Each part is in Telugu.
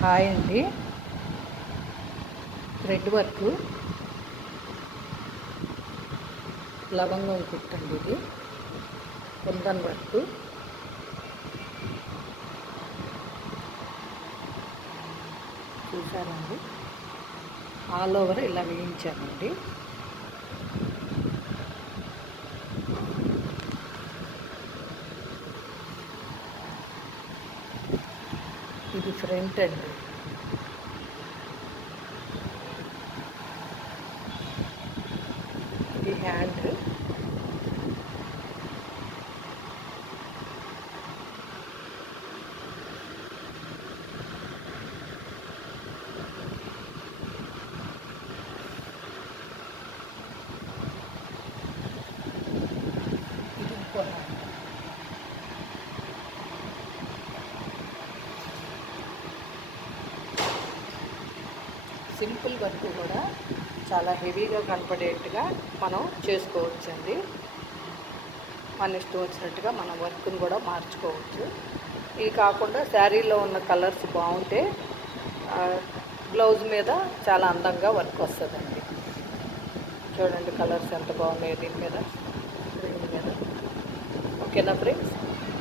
హాయ్ అండి. థ్రెడ్ వర్క్ లవంగం కుట్టండి. ఇది కుందన్ వర్క్. చూసారండి, ఆల్ ఓవర్ ఇలా వేయించామండి. ఇది ఫ్రంట్ అండి. ఇది హ్యాండ్. ఇది ఇంకో హ్యాండ్. సింపుల్ వర్క్ కూడా చాలా హెవీగా కనపడేట్టుగా మనం చేసుకోవచ్చండి. మన ఇష్టం వచ్చినట్టుగా మన వర్క్ని కూడా మార్చుకోవచ్చు. ఇది కాకుండా శారీలో ఉన్న కలర్స్ బాగుంటే బ్లౌజ్ మీద చాలా అందంగా వర్క్ వస్తుందండి. చూడండి కలర్స్ ఎంత బాగున్నాయి దీని మీద. ఓకేనా ఫ్రెండ్స్,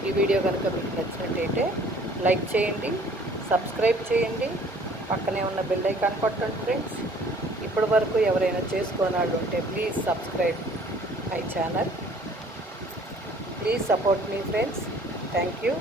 ఈ వీడియో కనుక మీకు నచ్చినట్టయితే లైక్ చేయండి, సబ్స్క్రైబ్ చేయండి, పక్కనే ఉన్న బెల్ ఐకాన్ కొట్టండి ఫ్రెండ్స్. ఇప్పటి వరకు ఎవరైనా చేసుకోనాడు ఉంటే please subscribe my channel. Please support me friends. Thank you.